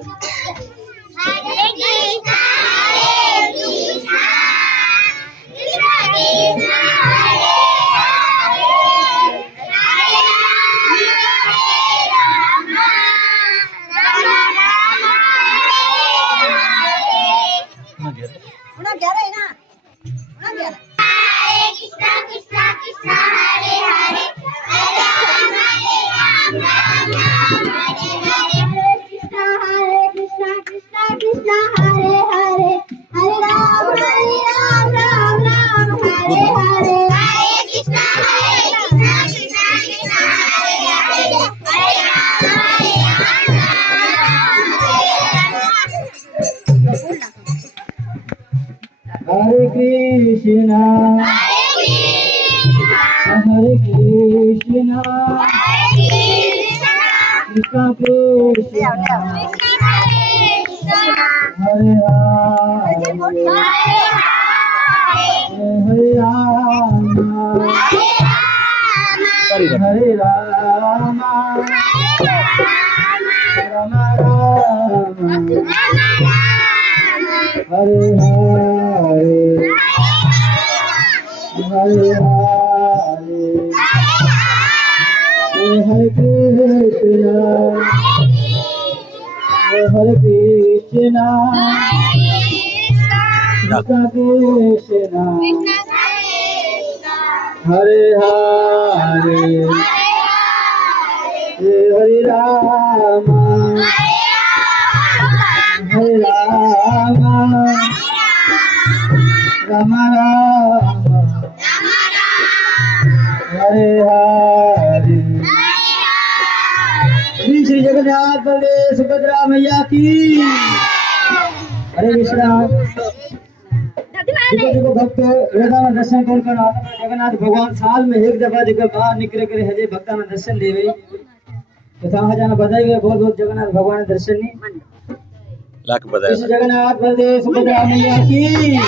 Hare Krishna, Hare Krishna, Krishna Krishna, Hare Hare, Hare Rama, Hare Rama, Rama Rama, Hare Hare, Hare Hare, Hare Krishna, Hare Krishna, Krishna Krishna, Hare Hare, Hare Rama, Hare Rama, Rama Rama, Hare Hare। Shri Jagannath Baldev Subhadra मैया की। हरे कृष्णा। देखो भक्त हृदय में दर्शन कर जगन्नाथ भगवान साल में एक दफा जो बाहर निकले करे हजे भक्ता में दर्शन देवे तो जाना बधाई हुए बहुत बहुत जगन्नाथ भगवान दर्शन नहीं लाख बधाई। जगन्नाथ बलदेव सुभद्रा मैया की।